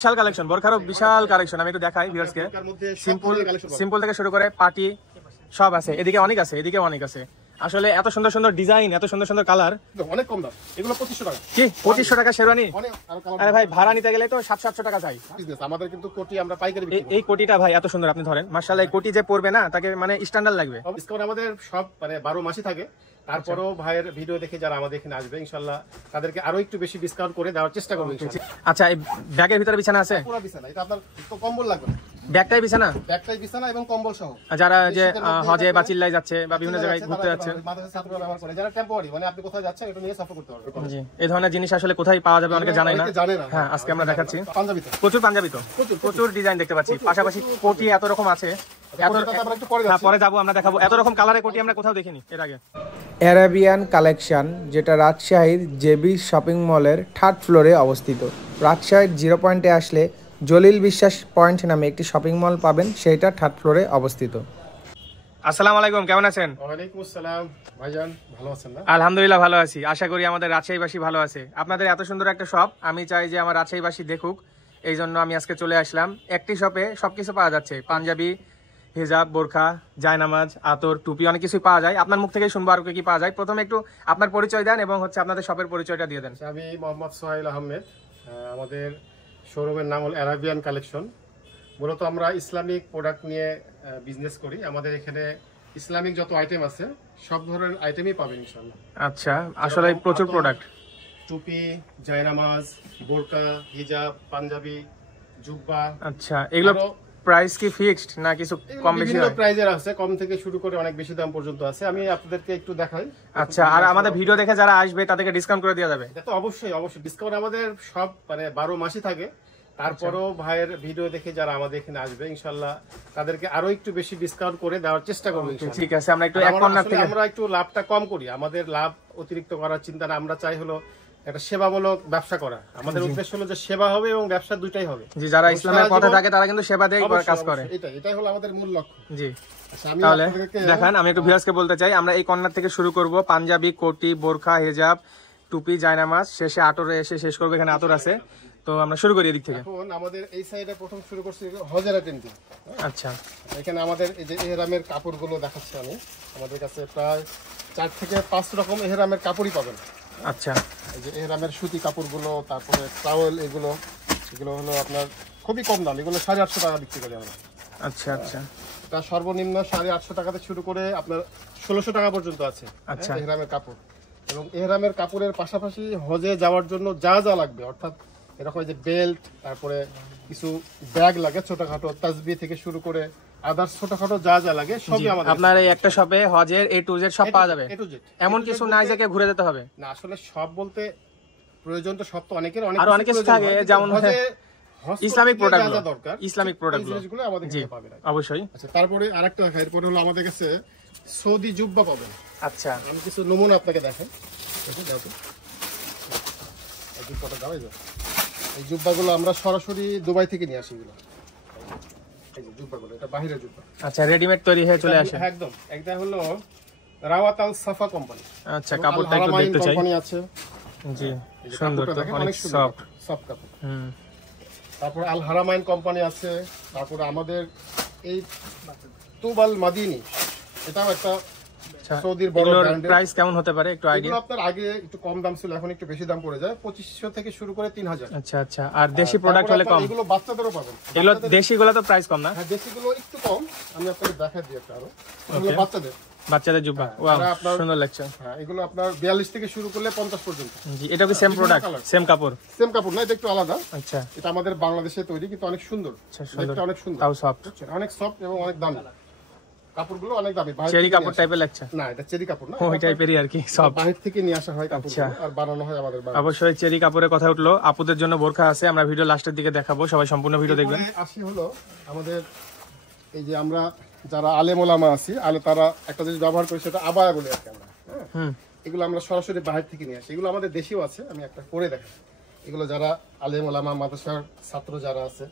বিশাল collection, বোরখারও বিশাল collection. আমি একটু দেখাই ভিউয়ার্সকে। সিম্পল থেকে শুরু করে পার্টি সব আছে, এদিকে অনেক আছে, এদিকে অনেক আছে। আসলে এত সুন্দর সুন্দর ডিজাইন, এত সুন্দর সুন্দর কালার, অনেক কম দাম। এগুলো 2500 টাকা। কি 2500 টাকা শেরওয়ানি? আরে ভাই ভাড়া নিতে গেলে তো 700 টাকা চাই। আমাদের কিন্তু কোটি আমরা পাইকারি বিক্রি করি। এই কোটিটা ভাই এত সুন্দর, আপনি ধরেন মাশাআল্লাহ, এই কোটি যে পরবে না তাকে মানে স্ট্যান্ডার্ড লাগবে। ডিসকাউন্ট আমাদের সব মানে 12 মাসই থাকে। তারপরেও ভাইয়ের ভিডিও দেখে যারা আমাদের এখানে আসবে ইনশাআল্লাহ তাদেরকে আরো একটু বেশি ডিসকাউন্ট করে দেওয়ার চেষ্টা করব ইনশাআল্লাহ। আচ্ছা, এই ব্যাগের ভিতরে বিছানা আছে? পুরো বিছানা, এটা আপনার তো কম্বল লাগবে না। ব্যাগটাই বিছানা? ব্যাগটাই বিছানা এবং কম্বল সহ। যারা যে হজে বা চিল্লায় যাচ্ছে বা বিভিন্ন জায়গায় ঘুরতে যাচ্ছে, মাদ্রাসা ছাত্ররা ব্যবহার করে, যারা টেম্পোরারি মানে আপনি কোথায় যাচ্ছেন এটা নিয়ে সফর করতে পারবেন। জি, এই ধরনের জিনিস আসলে কোথায় পাওয়া যাবে অনেকে জানে না। হ্যাঁ, আজকে আমরা দেখাচ্ছি। পাঞ্জাবিতে প্রচুর পাঞ্জাবি, তো প্রচুর ডিজাইন দেখতে পাচ্ছি। পাশাপাশি কোটি এত রকম আছে, পরে যাবো আমরা দেখাবো। এত রকম কালারের কোটি আমরা কোথাও দেখিনি এর আগে। অ্যারাবিয়ান কালেকশন, যেটা রাজশাহীর জেবি শপিং মলের 3rd ফ্লোরে অবস্থিত। রাজশাহীর 0 পয়েন্টে আসলে জলিল বিশ্বাস পয়েন্ট নামে একটি শপিং মল পাবেন, সেইটা 3rd ফ্লোরে অবস্থিত। আসসালামু আলাইকুম, কেমন আছেন? ওয়ালাইকুম আসসালাম ভাইজান, ভালো আছেন না? আলহামদুলিল্লাহ ভালো আছি, আশা করি আমাদের রাজশাহীবাসী ভালো আছে। আপনাদের এত সুন্দর একটা শপ আমি চাই যে আমার রাজশাহীবাসী দেখুক, এই জন্য আমি আজকে চলে আসলাম। একটি শপে সবকিছু পাওয়া যাচ্ছে, পাঞ্জাবি, হিজাব, বোরখা, জায়নামাজ, আতর, টুপি, অনেক কিছুই পাওয়া যায়। আপনার মুখ থেকেই শুনবো আর কি পাওয়া যায়। প্রথমে একটু আপনার পরিচয় দেন এবং হচ্ছে আপনাদের শপের পরিচয়টা দিয়ে দেন। আমি মোহাম্মদ সোহাইল আহমেদ, আমাদের শোরুমের নাম হল অ্যারাবিয়ান কালেকশন। মূলত আমরা ইসলামিক প্রোডাক্ট নিয়ে বিজনেস করি। আমাদের এখানে ইসলামিক যত আইটেম আছে সব ধরনের আইটেমই পাবেন ইনশাআল্লাহ। আচ্ছা, আসলে প্রচুর প্রোডাক্ট, টুপি, জায়নামাজ, বোরকা, হিজাব, পাঞ্জাবি, জুব্বা। আচ্ছা, এগুলো প্রাইস কি ফিক্সড না কিছু কম বেশি হয়? প্রাইজের আছে, কম থেকে শুরু করে অনেক বেশি দাম পর্যন্ত আছে। আমি আপনাদেরকে একটু দেখাই। আচ্ছা, আর আমাদের ভিডিও দেখে যারা আসবে তাদেরকে ডিসকাউন্ট করে দেওয়া যাবে? এটা তো অবশ্যই ডিসকাউন্ট আমাদের সব মানে 12 মাসই থাকে। তারপরেও ভাইয়ের ভিডিও দেখে যারা আমাদের এখানে আসবে ইনশাআল্লাহ তাদেরকে আরো একটু বেশি ডিসকাউন্ট করে দেওয়ার চেষ্টা করব ইনশাআল্লাহ। ঠিক আছে, আমরা একটু এক কর্নার থেকে আমরা একটু লাভটা কম করি। আমাদের লাভ অতিরিক্ত করার চিন্তা না, আমরা চাই হলো একটা সেবামূলক ব্যবসা করা। আমাদের উদ্দেশ্য হলো যে সেবা হবে এবং ব্যবসা দুইটাই হবে। জি, যারা ইসলামের পথে থাকে তারা কিন্তু সেবা দিয়ে কাজ করে। এটাই হলো আমাদের মূল লক্ষ্য। জি, তাহলে দেখেন, আমি একটু ভিউয়ার্সকে বলতে চাই, আমরা এই কর্নার থেকে শুরু করব। পাঞ্জাবি, কোটি, বোরখা, হিজাব, টুপি, জায়নামাজ, শেষে আতরে এসে শেষ করব। এখানে আতর আছে, তো আমরা শুরু করি এদিক থেকে। এখন আমাদের এই সাইডে প্রথম শুরু করছি হজের আইটেম দিয়ে। আচ্ছা, এখানে আমাদের এই যে ইহরামের কাপড়গুলো দেখাচ্ছি আমি। আমাদের কাছে প্রায় 4 থেকে 5 রকম ইহরামের কাপড়ই পাবেন। আচ্ছা, এই যে ইহরামের সুতি কাপড়গুলো, তারপরে টাওয়েল, এগুলো হলো আপনার খুবই কম দাম। এগুলো 850 টাকা বিক্রি করি আমরা। আচ্ছা আচ্ছা, এটা সর্বনিম্ন 850 টাকাতে শুরু করে আপনার 1600 টাকা পর্যন্ত আছে। আচ্ছা, ইহরামের কাপড়। এবং ইহরামের কাপড়ের পাশাপাশি হজে যাওয়ার জন্য যা যা লাগবে, অর্থাৎ এরকম যে বেল্ট, তারপরে কিছু ব্যাগ লাগে ছোটখাটো, তাসবিহ থেকে শুরু করে আদার্স ছোটখাটো যা যা লাগে সবই আমাদের। আপনার এই একটা শপে হজের A to Z সব পাওয়া যাবে? এমন কিছু নাই যে ঘুরে যেতে হবে? না, আসলে সব বলতে প্রয়োজন তো সব তো অনেকের অনেক কিছু থাকে, যেমন ইসলামিক প্রোডাক্ট দরকার, ইসলামিক প্রোডাক্টগুলো আমাদের কাছে পাবেন অবশ্যই। আচ্ছা, তারপরে আরেকটা দেখা, এরপরে হলো আমাদের কাছে সৌদি জুব্বা পাবেন। আচ্ছা, আমি কিছু নমুনা আপনাকে দেখাই। এই জুব্বাগুলো আমরা সরাসরি দুবাই থেকে নিয়ে আসি। এগুলো এই যে জুব্বাগুলো, এটা বাহিরের জুব্বা। আচ্ছা, রেডিমেড তৈরি হয়ে চলে আসে? একদম। একটা হলো রাওয়াত আল সাফা কোম্পানি। আচ্ছা, কাপড়টা একটু দেখতে চাই। কোম্পানি আছে। জি, সুন্দর, তো অনেক সফট কাপড়। তারপর আল হারামাইন কোম্পানি আছে। তারপরে আমাদের এই তুবাল মাদিনী, এটাও একটা সৌদির বড় ব্র্যান্ড। প্রাইস কেমন হতে পারে একটু আইডিয়া? এগুলো আপনার আগে একটু কম দাম ছিল, এখন একটু বেশি দাম পড়ে যায়। 2500 থেকে শুরু করে 3000। আচ্ছা আচ্ছা, আর দেশি প্রোডাক্ট হলে কম? এগুলো বাচ্চাদেরও পাবেন। এগুলো দেশিগুলো তো প্রাইস কম না? হ্যাঁ, দেশিগুলো একটু কম। আমি আপনাকে দেখাই দিই একটা আরো। এগুলো বাচ্চাদের জুব্বা। ওয়াও, সুন্দর লাগছে। হ্যাঁ, এগুলো আপনার 42 থেকে শুরু করলে 50 পর্যন্ত। জি, এটা কি সেম প্রোডাক্ট, সেম কাপড়? সেম কাপড় না, এটা একটু আলাদা। আচ্ছা, এটা আমাদের বাংলাদেশে তৈরি, কিন্তু অনেক সুন্দর। এটা অনেক সুন্দর, তাও সফট, অনেক সফট এবং অনেক দামি। কাপড়গুলো অনেক দামি। চেরি কাপড় টাইপের লাগছে? না, এটা চেরি কাপড় না, ওই টাইপেরই আর কি, সব বাইরে থেকে নিয়ে আসা হয় কাপড় আর বানানো হয় আমাদের বাড়িতে। অবশ্যই চেরি কাপড়ের কথা উঠলো। আপুদের জন্য বোরখা আছে, আমরা ভিডিও লাস্টের দিকে দেখাবো, সবাই সম্পূর্ণ ভিডিও দেখবেন। আসি হলো আমাদের এই যে আমরা যারা আলেম ওলামা আছি, তারা একটা জিনিস ব্যবহার করি, সেটা আবায়া বলে আর কি আমরা। এগুলো আমরা সরাসরি বাইরে থেকে নিয়ে আসি। এগুলো আমাদের দেশীয় আছে, আমি একটা পরে দেখাই। এগুলো যারা আলেম ওলামা, মাদ্রাসার ছাত্র যারা আছে,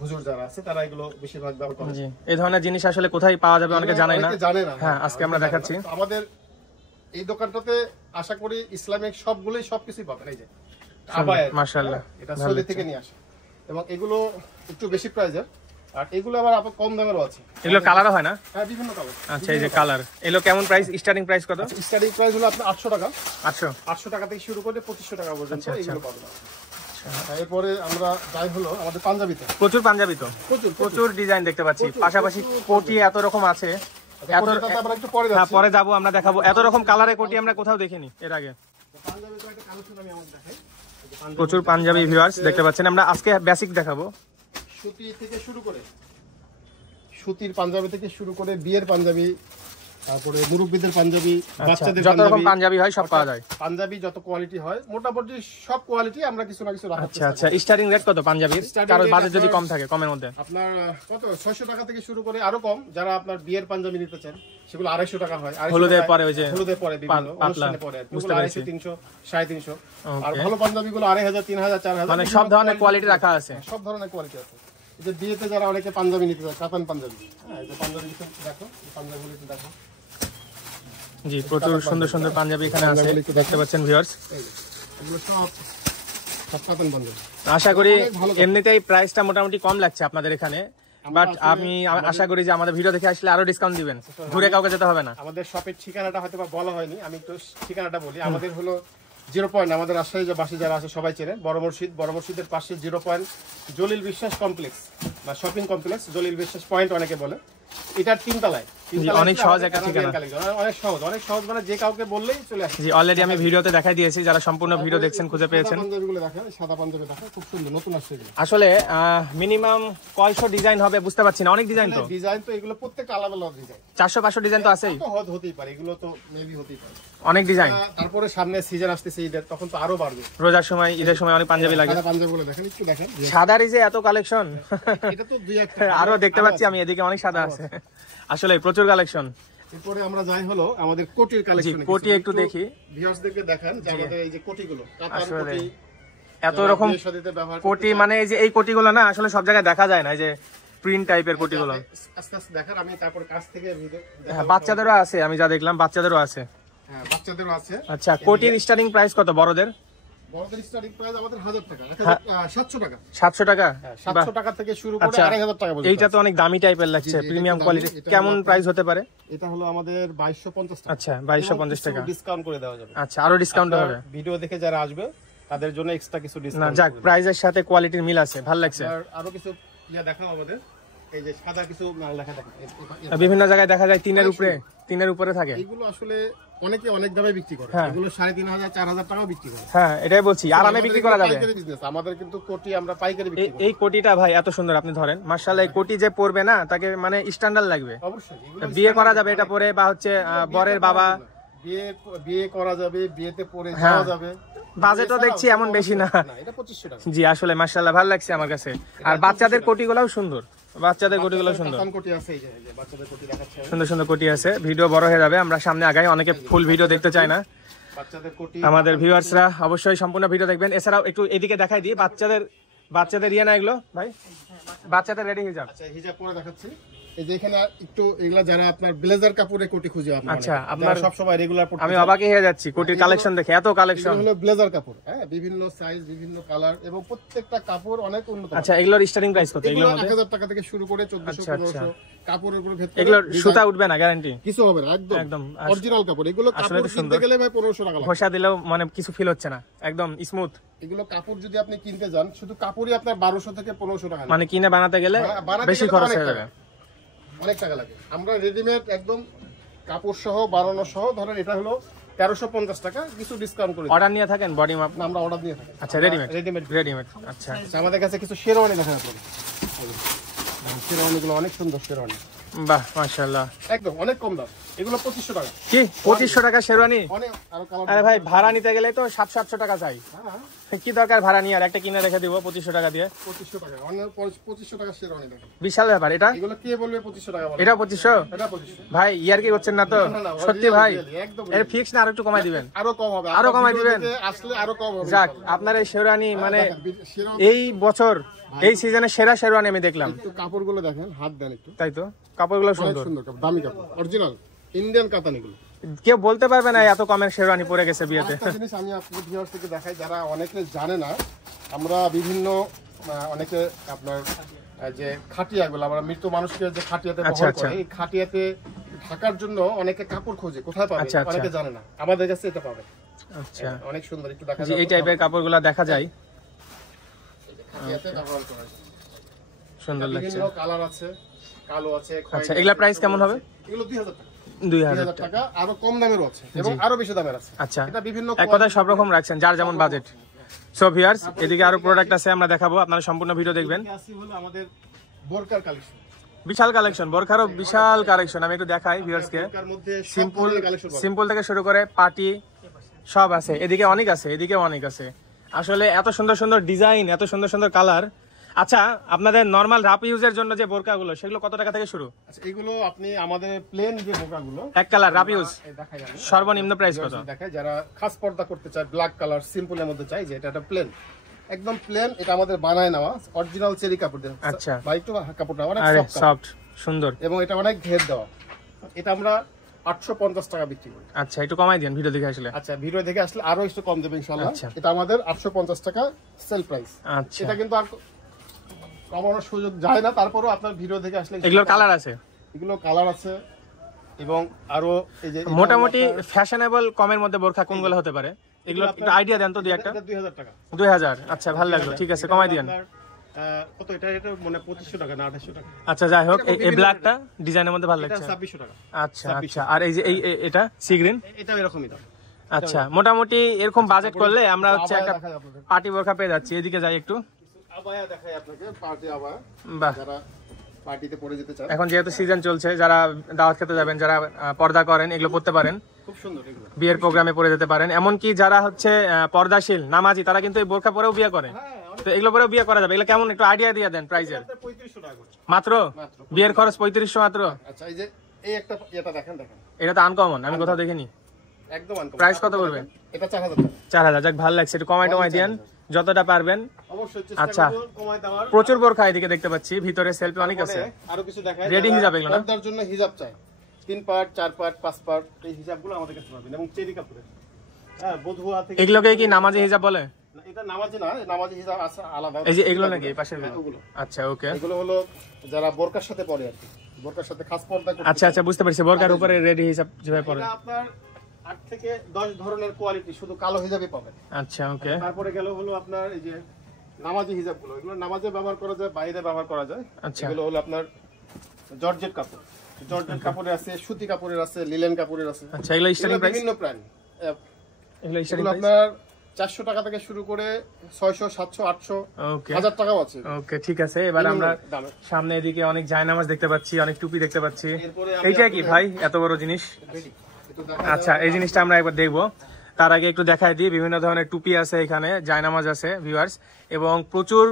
হুজুর যারা আছে, তারা এগুলো বেশিরভাগ ব্যবহার করে। জি, এই ধরনের জিনিস আসলে কোথায় পাওয়া যাবে অনেকে জানে না। হ্যাঁ, আজকে আমরা দেখাচ্ছি। আমাদের এই দোকানটাতে আশা করি ইসলামিক সবকিছুই পাবেন। এই যে আবায়া, মাশাআল্লাহ, এটা সৌদি থেকে নিয়ে আসে। এবং এগুলো একটু বেশি প্রাইজের, আর এগুলো আবার আপনার কম দামেরও আছে। এগুলো কালারও হয় না? হ্যাঁ, বিভিন্ন কালার। আচ্ছা, এই যে কালার, এগুলো কেমন প্রাইস, স্টার্টিং প্রাইস কত? স্টার্টিং প্রাইস হলো আপনার 800 টাকা। 800 টাকা থেকে শুরু করে 2500 টাকা পর্যন্ত আচ্ছা। এগুলো পাবেন। এরপরে আমরা যাই হলো আমাদের পাঞ্জাবিতে। প্রচুর পাঞ্জাবি তো, প্রচুর প্রচুর ডিজাইন দেখতে পাচ্ছি, পাশাপাশি কোটি এত রকম আছে। এত কোটিটাতে আমরা একটু পরে হ্যাঁ, যাচ্ছি। পরে যাবো, আমরা দেখাবো। এত রকম কালারে কোটি আমরা কোথাও দেখিনি এর আগে। পাঞ্জাবিতে একটা কালেকশন আমি আমাদের দেখাই। প্রচুর পাঞ্জাবি ভিউয়ার্স দেখতে পাচ্ছেন। আমরা আজকে বেসিক দেখাবো। সুতি থেকে শুরু করে, সুতির পাঞ্জাবি থেকে শুরু করে বিয়ের পাঞ্জাবি, তারপরে মুরব্বিদের পাঞ্জাবি, বাচ্চাদের যত রকম পাঞ্জাবি হয় সব পাওয়া যায়। পাঞ্জাবি যত কোয়ালিটি হয় মোটামুটি সব কোয়ালিটি আমরা কিছু না কিছু রাখার আচ্ছা আচ্ছা, স্টার্টিং রেট কত পাঞ্জাবির? কারো বাজেট যদি কম থাকে, কমের মধ্যে আপনার কত 600 টাকা থেকে শুরু করে আরো কম। যারা আপনার বিয়ের পাঞ্জাবি নিতে চান সেগুলো 250 টাকা হয়। হলুদের পরে ওই যে হলুদের পরে বিভিন্ন অনুষ্ঠানে পরে আর কি। ওগুলো 250, 300, 350। আর ভালো পাঞ্জাবিগুলো 2500, 3000, 4000, মানে সব ধরনের কোয়ালিটি রাখা আছে। সব ধরনের কোয়ালিটি আছে। এই যে বিয়েতে যারা অনেকে পাঞ্জাবি নিতে চায়, কাতান পাঞ্জাবি, হ্যাঁ, এই যে পাঞ্জাবি দেখো, পাঞ্জাবিগুলো একটু দেখো। জি, প্রচুর সুন্দর সুন্দর পাঞ্জাবি এখানে আছে, দেখতে পাচ্ছেন ভিউয়ার্স। এই যে, এগুলো সব কাতান পাঞ্জাবি। আশা করি এমনিতেই প্রাইসটা মোটামুটি কম লাগছে আপনাদের এখানে, বাট আমি আশা করি যে আমাদের ভিডিও দেখে আসলে আরো ডিসকাউন্ট দিবেন, ঘুরে কাউকে যেতে হবে না। আমাদের শপের ঠিকানাটা হয়তো বা বলা হয়নি, আমি একটু ঠিকানাটা বলি। আমাদের হলো 0 পয়েন্ট, আমাদের রাজশাহী যে বাসী যারা আছে সবাই চেনে, বড় মসজিদের পাশে 0 পয়েন্ট জলিল বিশ্বাস কমপ্লেক্স বা শপিং কমপ্লেক্স, জলিল বিশ্বাস পয়েন্ট অনেকে বলে। এটার 3 তলায়। অনেক সহজ একটা ঠিকানা, অনেক সহজ মানে যে কাউকে বললেই চলে আসে। জি, অলরেডি আমি ভিডিওতে দেখাই দিয়েছি, যারা সম্পূর্ণ ভিডিও দেখছেন খুঁজে পেয়েছেন। পাঞ্জাবিগুলো দেখেন, সাদা পাঞ্জাবি দেখেন, খুব সুন্দর নতুন আসছে এগুলো। আসলে মিনিমাম কয়শো ডিজাইন হবে বুঝতে পারছি না, অনেক ডিজাইন তো। ডিজাইন তো এগুলো প্রত্যেকটা আলাদা আলাদা ডিজাইন, 400-500 ডিজাইন তো আছেই, তো হতেই পারে, এগুলো তো মেবি হতেই পারে অনেক ডিজাইন। তারপরে সামনে সিজন আসতেছে ঈদের, তখন তো আরো বাড়বে। রোজার সময়, ঈদের সময় অনেক পাঞ্জাবি লাগে। সাদা পাঞ্জাবিগুলো দেখেন, একটু দেখেন। সাদারই যে এত কালেকশন, এটা তো দুই একটা আরো দেখতে পাচ্ছি আমি এদিকে অনেক সাদা আছে, আসলে প্রচুর কালেকশন। এরপরে আমরা যাই হলো আমাদের কোটির কালেকশন। কোটি একটু দেখি, ভিউয়ার্সদেরকে দেখান যে আমাদের এই যে কোটিগুলো, কাতান আসলে কোটি, এত রকম কোটি, মানে এই যে এই কোটিগুলো না আসলে সব জায়গায় দেখা যায় না, এই যে প্রিন্ট টাইপের কোটিগুলো। আস্তে আস্তে দেখান, আমি তারপর কাছ থেকে ভিডিও হ্যাঁ, বাচ্চাদেরও আছে, আমি যা দেখলাম বাচ্চাদেরও আছে। হ্যাঁ, বাচ্চাদেরও আছে। আচ্ছা, কোটির স্টার্টিং প্রাইস কত বড়দের? বড়দের স্টার্টিং প্রাইস আমাদের 1000 টাকা, 700 টাকা। 700 টাকা? 700 টাকা থেকে শুরু করে আচ্ছা, 2500 টাকা পর্যন্ত। এইটা তো অনেক দামি টাইপের লাগছে, প্রিমিয়াম কোয়ালিটি। কেমন প্রাইস হতে পারে? এটা হলো আমাদের 2250 টাকা। আচ্ছা, 2250 টাকা। ডিসকাউন্ট করে দেওয়া যাবে। আচ্ছা, আরো ডিসকাউন্ট হবে। ভিডিও দেখে যারা আসবে তাদের জন্য এক্সট্রা কিছু না, ডিসকাউন্ট। যাক, প্রাইসের সাথে কোয়ালিটির মিল আছে, ভালো লাগছে। আর আরো কিছু ইয়া দেখাও আমাদের, এই যে সাদা কিছু মাল দেখা দেখেন। বিভিন্ন জায়গায় দেখা যায় তিনের উপরে থাকে। এগুলো আসলে অনেকে অনেক দামে বিক্রি করে, হ্যাঁ। এগুলো 3500, 4000 টাকাও বিক্রি করে। হ্যাঁ, এটাই বলছি, আরামে বিক্রি করা যাবে। পাইকারি business, আমাদের কিন্তু কোটি আমরা পাইকারি বিক্রি করি। এই কোটিটা ভাই এত সুন্দর, আপনি ধরেন, মাশাআল্লাহ, এই কোটি যে পরবে না তাকে মানে স্ট্যান্ডার্ড লাগবে। অবশ্যই এগুলো বিয়ে করা যাবে এটা পরে, বা হচ্ছে বরের বাবা, বিয়ে করা যাবে, বিয়েতে পরে যাওয়া যাবে। বাজেটও দেখছি এমন বেশি না। না, এটা 2500 টাকা। জি, আসলে মাশাআল্লাহ ভালো লাগছে আমার কাছে। আর বাচ্চাদের কোটিগুলোও সুন্দর, বাচ্চাদের কোটিগুলো সুন্দর, কাতান কোটি আছে, এই যে বাচ্চাদের কোটি দেখাচ্ছে আমি। সুন্দর সুন্দর কোটি আছে। ভিডিও বড় হয়ে যাবে, আমরা সামনে আগাই, অনেকে ফুল ভিডিও দেখতে চায় না। বাচ্চাদের কোটি আমাদের ভিউয়ার্সরা অবশ্যই সম্পূর্ণ ভিডিও দেখবেন। এছাড়াও একটু এদিকে দেখাই দিই, বাচ্চাদের ইয়ে না এগুলো ভাই, বাচ্চাদের রেডি হিজাব। আচ্ছা, হিজাব পরে দেখাচ্ছি। এই যে এখানে একটু এগুলা যারা আপনার ব্লেজার কাপড়ে কোটি খুঁজে, আপনারা আচ্ছা, আপনার সব সময় রেগুলার পড়তে, আমি অবাকই হয়ে যাচ্ছি কোটির কালেকশন দেখে, এত কালেকশন। হলো ব্লেজার কাপড়, হ্যাঁ, বিভিন্ন সাইজ, বিভিন্ন কালার, এবং প্রত্যেকটা কাপড় অনেক উন্নত। আচ্ছা, এগুলোর স্টার্টিং প্রাইস কত? এগুলো এগুলোর মধ্যে 1000 টাকা থেকে শুরু করে 1400, 1500 কাপড়ের উপর ভেদ করে। এগুলোর সুতা উঠবে না, গ্যারান্টি? কিছু হবে না, একদম একদম অরিজিনাল কাপড়। এগুলো আসলে কাপড় তো কিনতে সুন্দর। গেলে ভাই 1500 টাকা লাগে। ঘষা দিলেও মানে কিছু ফিল হচ্ছে না, একদম স্মুথ। এগুলো কাপড় যদি আপনি কিনতে যান, শুধু কাপড়ই আপনার 1200 থেকে 1500 টাকা লাগে। মানে কিনে বানাতে গেলে বানাতে বেশি গেলে খরচ অনেক হয়ে টাকা, যাবে, অনেক টাকা লাগে। আমরা রেডিমেড একদম কাপড় সহ বানানো সহ, ধরেন এটা হলো 1350 টাকা, কিছু ডিসকাউন্ট করে দিই। অর্ডার নিয়ে থাকেন বডি মাপ? আমরা অর্ডার দিয়ে থাকি। আচ্ছা, রেডিমেড। আচ্ছা, আমাদের কাছে কিছু শেরওয়ানি দেখান আপনাদের। শেরওয়ানিগুলো অনেক সুন্দর শেরওয়ানি, বাহ, মাশাআল্লাহ, একদম অনেক কম দাম। এগুলো 2500 টাকা। কি 2500 টাকা শেরওয়ানি? অনেক আরো কালার। আরে ভাই, ভাড়া নিতে গেলে তো 700-800 টাকা চাই, কি দরকার ভাড়া নিয়ে? আর একটা কিনে রেখে দিব 2500 টাকা দিয়ে। 2500 টাকা, অনেক 2500 টাকা শেরওয়ানি দেখেন। বিশাল ব্যাপার এটা। এগুলো কে বলবে 2500 টাকা বলে? এটা 2500? এটা 2500। ভাই ইয়ার কি করছেন না তো? না, সত্যি ভাই, একদম এর ফিক্স না, আরো একটু কমাই দিবেন? আরো কম হবে, আরো কমাই দিবেন? আসলে আরো কম হবে। যাক, আপনার এই শেরওয়ানি মানে শেরওয়ানি এই বছর এই সিজনে সেরা শেরওয়ানি আমি দেখলাম। একটু কাপড়গুলো দেখেন, হাত দেন একটু। তাই তো, কাপড়গুলো অনেক সুন্দর, সুন্দর কাপড়, দামি কাপড়, অরিজিনাল ইন্ডিয়ান কাতান। এগুলো কেউ বলতে পারবে না এত কমের শেরওয়ানি পরে গেছে বিয়েতে। একটা জিনিস আমি আপনাদের ভিউয়ার্স থেকে দেখাই, যারা অনেকে জানে না, আমরা বিভিন্ন অনেকে আপনার যে খাটিয়াগুলো আমরা মৃত মানুষকে যে খাটিয়াতে আচ্ছা, বহন আচ্ছা। করে, এই খাটিয়াতে ঢাকার জন্য অনেকে কাপড় খোঁজে, কোথায় পাবে আচ্ছা, আচ্ছা। অনেকে জানে না, আমাদের কাছে এটা পাবে। আচ্ছা, অনেক সুন্দর, একটু দেখা যে এই টাইপের কাপড়গুলো দেখা যায়, খাটিয়াতে ব্যবহার করা যায়। সুন্দর লাগছে। বিভিন্ন কালার আছে, কালো আছে, খয়েরি আচ্ছা, আছে, এগুলা প্রাইস কেমন হবে? এগুলো 2000 টাকা। 2000 2000 টাকা, আরো কম দামেরও আছে এবং আরো বেশি দামের আছে। আচ্ছা, এটা বিভিন্ন এক কথায় সব রকম রাখছেন, যার যেমন বাজেট। সো ভিউয়ার্স, এদিকে আরো প্রোডাক্ট আছে, আমরা দেখাবো, আপনারা সম্পূর্ণ ভিডিও দেখবেন। আসি হলো আমাদের বোরকার কালেকশন। বিশাল কালেকশন, বোরখারও বিশাল কালেকশন। আমি একটু দেখাই ভিউয়ার্সকে। বোরকার মধ্যে সিম্পল কালেকশন সিম্পল থেকে শুরু করে পার্টি সব আছে, এদিকে অনেক আছে, এদিকে অনেক আছে। আসলে এত সুন্দর সুন্দর ডিজাইন, এত সুন্দর সুন্দর কালার। আচ্ছা, আপনাদের নরমাল রাপ ইউজের জন্য যে বোরকাগুলো, সেগুলো কত টাকা থেকে শুরু? আচ্ছা, এগুলো আপনি আমাদের প্লেন যে বোরকাগুলো এক কালার রাপ ইউজ দেখা যায় সর্বনিম্ন প্রাইস কত? দেখায়, যারা খাস পর্দা করতে চায়, ব্ল্যাক কালার সিম্পলের মধ্যে চাই, যে এটা প্লেন, একদম প্লেন, এটা আমাদের বানায় নেওয়া অরিজিনাল চেরি কাপড় দিয়ে। আচ্ছা। বা একটু কাপড়টা অনেক আরে সফট সফট, সুন্দর। এবং এটা অনেক ঘের দেওয়া। এটা আমরা 850 টাকা বিক্রি করি। আচ্ছা, একটু কমাই দিন ভিডিও দেখে আসলে। আচ্ছা, ভিডিও দেখে আসলে আরো একটু কম দেবে ইনশাআল্লাহ। আচ্ছা। এটা আমাদের 850 টাকা সেল প্রাইস। আচ্ছা, এটা কিন্তু আর কমানোর সুযোগ যায় না, তারপরেও আপনার ভিডিও দেখে আসলে এগুলোর কালার আছে, এগুলো কালার আছে এবং আরো এই যে মোটামুটি ফ্যাশনেবল কমের মধ্যে বোরখা কোনগুলো হতে পারে? এগুলো একটু আইডিয়া দেন তো, দুই একটা। 2000 টাকা। 2000। আচ্ছা, ভালো লাগলো, ঠিক আছে, কমাই দিন। কত এটা? এটা মানে 2500 টাকা না 2800 টাকা। আচ্ছা, যাই হোক, এই ব্ল্যাকটা ডিজাইনের মধ্যে ভালো এটা লাগছে। 2600 টাকা। আচ্ছা আচ্ছা, আর এই যে এটা সি গ্রিন। এটা এরকমই দাম। আচ্ছা, মোটামুটি এরকম বাজেট করলে আমরা হচ্ছে আবায়া একটা দেখাই আপনাদের। পার্টি বোরখা পেয়ে যাচ্ছি। এদিকে যাই একটু। আবায়া দেখাই আপনাকে, পার্টি আবায়া, বাহ, যারা পার্টিতে পরে যেতে চান। এখন যেহেতু সিজন চলছে, যারা দাওয়াত খেতে যাবেন, যারা পর্দা করেন, এগুলো পড়তে পারেন, খুব সুন্দর এগুলো। বিয়ের প্রোগ্রামে পরে যেতে পারেন। এমনকি যারা হচ্ছে পর্দাশীল নামাজি, তারা কিন্তু এই বোরখা পরেও বিয়ে করে। হ্যাঁ, তো এগুলো পরেও বিয়ে করা যাবে। এগুলো কেমন, একটু আইডিয়া দিয়ে দেন প্রাইসের। 3500 টাকা করে। মাত্র বিয়ের খরচ 3500 মাত্র? আচ্ছা, এই যে এই একটা এটা দেখেন। এটা তো আনকমন, আমি কোথাও দেখিনি। একদম আনকমন। প্রাইস কত করবে? এটা 4000 টাকা। 4000। যাক, ভালো লাগছে, একটু কমাই টমাই দেন যতটা পারবেন। অবশ্যই চেষ্টা আচ্ছা। করব কমায় দেওয়ার। প্রচুর বোরখা এদিকে দেখতে পাচ্ছি, ভিতরে সেলফি অনেক আছে। আরো কিছু দেখায়। Ready যারা হিজাব এগুলো না? পর্দার জন্য হিজাব চাই, 3 পার্ট 4 পার্ট 5 পার্ট, এই হিজাবগুলো আমাদের কাছে পাবেন এবং চেরি কাপড়ের। হ্যাঁ, বধুয়া থেকে। এগুলোকে কি নামাজি হিজাব বলে? না, এটা নামাজি না, নামাজি হিজাব আছে আলাদা। এই যে এগুলো নাকি এই পাশের হ্যাঁ, গুলো? ওগুলো। আচ্ছা, ওকে। এগুলো হলো যারা বোরকার সাথে পরে আর কি, বোরকার সাথে খাস পর্দা করতে আচ্ছা আচ্ছা, বুঝতে পারছি, বোরকার উপরে রেডি হিসাব যেভাবে পরে। এটা আপনার 8 থেকে 10 ধরনের কোয়ালিটি শুধু কালো হিজাবই পাবেন। আচ্ছা, ওকে। তারপরে গেল হলো আপনার এই যে নামাজি হিজাবগুলো, এগুলো নামাজে ব্যবহার করা যায়, বাইরে ব্যবহার করা যায়। আচ্ছা। এগুলো হলো আপনার জর্জেট কাপড়, জর্জেট কাপড়ের আছে, সুতি কাপড়ের আছে, লিলেন কাপড়ের আছে। আচ্ছা, এগুলো স্টার্টিং এগুলো প্রাইস? বিভিন্ন ব্র্যান্ড। এগুলো স্টার্টিং এগুলো প্রাইস? আপনার 400 টাকা থেকে শুরু করে 600 700 800 ওকে 1000 টাকাও আছে। ওকে, ঠিক আছে। এবার আমরা দামে। সামনে এদিকে অনেক জায়নামাজ দেখতে পাচ্ছি, অনেক টুপি দেখতে পাচ্ছি। এরপরে আমি এইটা কি ভাই, এত বড় জিনিস? একটু দেখা আচ্ছা, এই জিনিসটা আমরা একবার দেখবো। তার আগে একটু দেখাই দিই, বিভিন্ন ধরনের টুপি আছে এখানে, জায়নামাজ আছে ভিউয়ার্স, এবং প্রচুর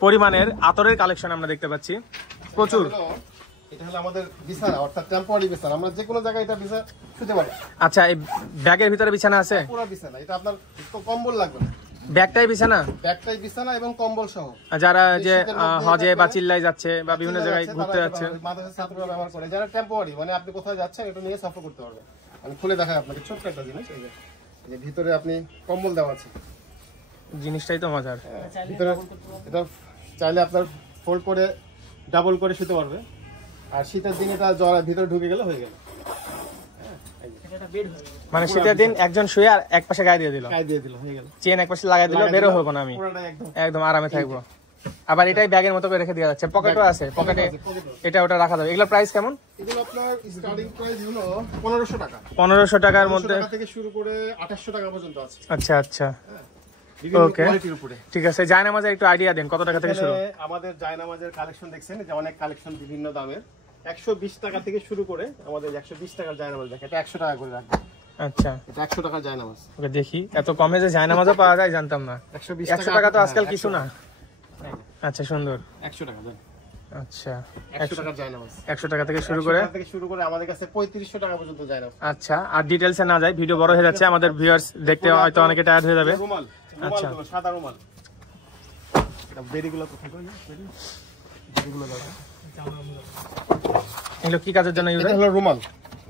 পরিমাণের আতরের কালেকশন আমরা দেখতে পাচ্ছি, প্রচুর। এটা হলো আমাদের বিছানা, অর্থাৎ টেম্পোরারি বিছানা, আমরা যে কোনো জায়গায় এটা বিছানা শুতে পারি। আচ্ছা, এই ব্যাগের ভিতরে বিছানা আছে? পুরো বিছানা, এটা আপনার কম্বল লাগবে না, ব্যাগটাই বিছানা? ব্যাগটাই বিছানা এবং কম্বল সহ। আর যারা যে শীতের মধ্যে হজে এটা বা করে- চিল্লায় যাচ্ছে বা বিভিন্ন জায়গায় ঘুরতে যাচ্ছে, মাদ্রাসার ছাত্ররা ব্যবহার করে, যারা টেম্পোরারি, মানে আপনি কোথায় যাচ্ছেন এটা নিয়ে সফর করতে পারবেন। আমি খুলে দেখাই আপনাকে ছোট্ট একটা জিনিস, এই যে ভিতরে আপনি কম্বল দেওয়া আছে, জিনিসটাই তো মজার। ভিতরে এটা চাইলে আপনার ফোল্ড করে ডাবল করে শুতে পারবে, আর শীতের দিন এটা জ্বর ভিতরে ঢুকে গেলে হয়ে গেল। মানে শীতের দিন একজন শুয়ে আর এক পাশে গায়ে দিয়ে দিল, গায়ে দিয়ে দিল, হয়ে গেল। চেন এক পাশে লাগাই দিল, বেরো হবো না আমি, পুরোটাই একদম একদম আরামে থাকবো। আবার এটাই ব্যাগের মতো করে রেখে দেওয়া যাচ্ছে, পকেটও আছে, পকেটে এটা ওটা রাখা যাবে। এগুলো প্রাইস কেমন? এগুলো আপনার স্টার্টিং প্রাইস হলো 1500 টাকা। 1500 টাকার 1500 মধ্যে? টাকা থেকে শুরু করে 2800 টাকা পর্যন্ত আছে, আচ্ছা আচ্ছা, বিভিন্ন Okay. কোয়ালিটির উপরে। ঠিক আছে। জায়নামাজের একটু আইডিয়া দেন, কত টাকা থেকে শুরু? এখানে আমাদের জায়নামাজের কালেকশন দেখছেন, যে অনেক কালেকশন বিভিন্ন দামের, 120 টাকা থেকে শুরু করে আমাদের 120 টাকার জায়নামাজ দেখে, এটা 100 টাকা করে রাখবে। আচ্ছা, এটা 100 টাকার জায়নামাজ, ওকে, দেখি। এত কমে যে জায়নামাজও পাওয়া যায় জানতাম না। 120 100 টাকা তো আজকাল কিছু না। 100 আচ্ছা, সুন্দর। 100 টাকা দেন, আচ্ছা, 100 টাকার জায়নামাজ 100 টাকা থেকে শুরু 100 করে? টাকা থেকে শুরু করে আমাদের কাছে 3500 টাকা পর্যন্ত জায়নামাজ। আচ্ছা, আর ডিটেলসে না যাই, ভিডিও বড় হয়ে যাচ্ছে, আমাদের ভিউয়ার্স দেখতে হয়তো অনেকে টায়ার্ড হয়ে যাবে। রুমাল, আচ্ছা। রুমালগুলো সাদা রুমাল, এটা বেরিগুলো কোথায় কই? বেরিগুলো দাও। এগুলো কি কাজের জন্য ইউজ এটা হয়? হলো রুমাল,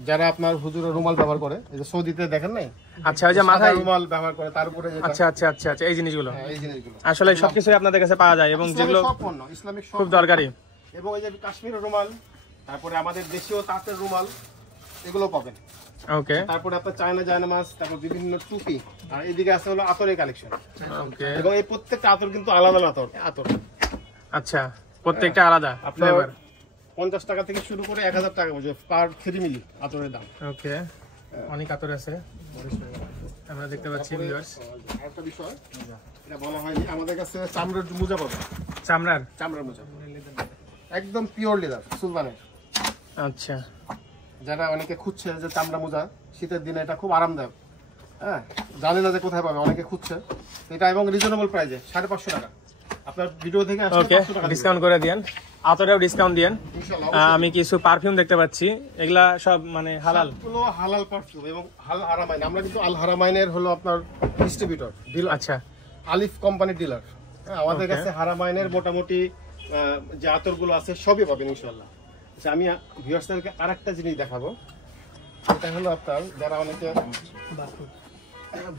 যারা আপনার হুজুরের রুমাল ব্যবহার করে, এই যে সৌদিতে দেখেন নাই, আচ্ছা ওই যে মাথায় রুমাল ব্যবহার করে, তার উপরে যেটা, আচ্ছা আচ্ছা আচ্ছা আচ্ছা এই জিনিসগুলো এই জিনিসগুলো আসলে সবকিছুই আপনাদের কাছে পাওয়া যায় এবং যেগুলো সব পণ্য ইসলামিক সব খুব দরকারি। এবং এই যে কাশ্মীরের রুমাল, তারপরে আমাদের দেশীয় তাঁতের রুমাল, এগুলো পাবেন। ওকে তারপরে আপনার চায়না জায়নামাজ, তারপর বিভিন্ন টুপি, আর এদিকে আছে হলো আতরের কালেকশন। ওকে এবং এই প্রত্যেকটা আতর কিন্তু আলাদা আলাদা আতর। আচ্ছা প্রত্যেকটা আলাদা আপনার ফ্লেভার। 50 টাকা থেকে শুরু করে 1000 টাকা পর্যন্ত পার 3 মিলি আতরের দাম। ওকে অনেক আতর আছে আমরা দেখতে পাচ্ছি ভিউয়ার্স। আরেকটা বিষয় এটা বলা হয়নি, আমাদের কাছে চামড়ার মোজা পাবেন। চামড়ার মোজা একদম পিওর লেদার সুলতানের। আচ্ছা যারা অনেকে খুঁজছে যে চামড়া মোজা শীতের দিনে এটা খুব আরামদায়ক, হ্যাঁ জানে না যে কোথায় পাবে, অনেকে খুঁজছে এটা, এবং রিজনেবল প্রাইসে 550 টাকা। আপনার ভিডিও থেকে আসলে ওকে 500 টাকা ডিসকাউন্ট করে দেন, আতরেও ডিসকাউন্ট দেন। ইনশাআল্লাহ। আমি কিছু পারফিউম দেখতে পাচ্ছি, এগুলা সব মানে হালাল? সবগুলো হালাল পারফিউম এবং হারামাইন। আমরা কিন্তু আল হারামাইনের হলো আপনার ডিস্ট্রিবিউটর ডিলার, আচ্ছা আলিফ কোম্পানির ডিলার। হ্যাঁ আমাদের কাছে হারামাইনের মোটামুটি যে আতরগুলো আছে সবই পাবেন ইনশাআল্লাহ। আচ্ছা আমি ভিউয়ার্সদেরকে আরেকটা জিনিস দেখাবো, এটা হলো আপনার যারা অনেকে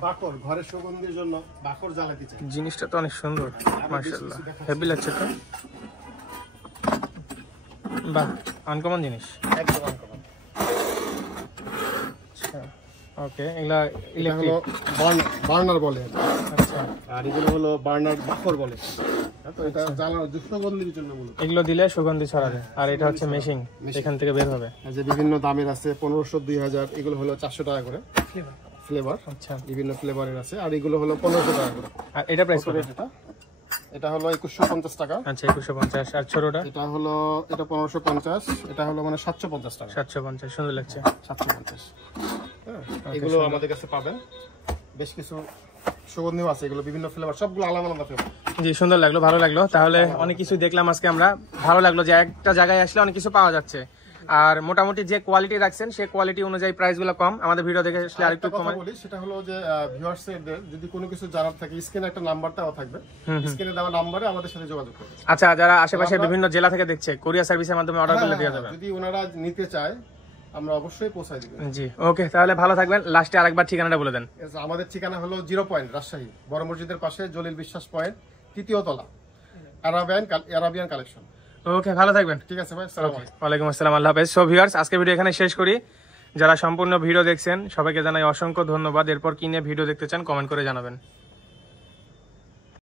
বাকর ঘরের সুগন্ধির জন্য বাকর জ্বালাতে চায়। জিনিসটা তো অনেক সুন্দর মাশাআল্লাহ, হেভি লাগছে তো। বাহ আনকমন জিনিস। একদম uncommon। আচ্ছা ওকে এগুলা এটা ইলেকট্রিক। হলো বার্নার বলে, আচ্ছা আর এগুলো হলো বার্নার বাকর বলে। তো এটা জ্বালানোর সুগন্ধির জন্য মূলত। এগুলো দিলে সুগন্ধি ছড়াবে, আর এটা হচ্ছে মেশিং, এখান থেকে বের হবে। আর যে বিভিন্ন দামের আছে 1500 2000, এগুলো হলো 400 টাকা করে ফ্লেভার, আচ্ছা বিভিন্ন ফ্লেভারের আছে। আর এগুলো হলো 1500 টাকা করে। আর এটা প্রাইস কত? এটা হলো 2150 টাকা। আচ্ছা 2150। আর ছোটটা? এটা হলো এটা 1550, এটা হলো মানে 750 টাকা। 750 সুন্দর লাগছে। 750। হ্যাঁ এগুলো আমাদের কাছে পাবেন। বেশ কিছু সুগন্ধিও আছে, এগুলো বিভিন্ন ফ্লেভার, সবগুলো আলাদা আলাদা ফ্লেভার। জি সুন্দর লাগলো, ভালো লাগলো। তাহলে অনেক কিছু দেখলাম আজকে আমরা, ভালো লাগলো যে একটা জায়গায় আসলে অনেক কিছু পাওয়া যাচ্ছে। আর মোটামুটি যে কোয়ালিটি রাখছেন সেই কোয়ালিটি অনুযায়ী প্রাইসগুলো কম। আমাদের ভিডিও দেখে আসলে আরেকটু কথা কমায় বলি, সেটা হলো যে ভিউয়ার্সদের যদি কোনো কিছু জানার থাকে, স্ক্রিনে একটা নাম্বারটাও থাকবে, স্ক্রিনে দেওয়া নাম্বারে আমাদের সাথে যোগাযোগ করবে। আচ্ছা যারা আশেপাশে বিভিন্ন জেলা থেকে দেখছে কুরিয়ার সার্ভিসের মাধ্যমে অর্ডার করলে দেওয়া যাবে? যদি ওনারা নিতে চায় আমরা অবশ্যই পৌঁছায় দিব। জি ওকে তাহলে ভালো থাকবেন। লাস্টে আরেকবার ঠিকানাটা বলে দেন। আমাদের ঠিকানা হলো 0 পয়েন্ট রাজশাহী বড় মসজিদের পাশে জলিল বিশ্বাস পয়েন্ট, 3য় তলা, আরাবিয়ান কালেকশন। ওকে ভালো থাকবেন। ঠিক আছে ভাই, আসসালামু আলাইকুম। ওয়ালাইকুম আসসালাম, আল্লাহ হাফেজ। সো ভিউয়ার্স আজকে ভিডিও এখানে শেষ করি। যারা সম্পূর্ণ ভিডিও দেখছেন সবাইকে জানাই অসংখ্য ধন্যবাদ। এরপর কি নিয়ে ভিডিও দেখতে চান কমেন্ট করে জানাবেন।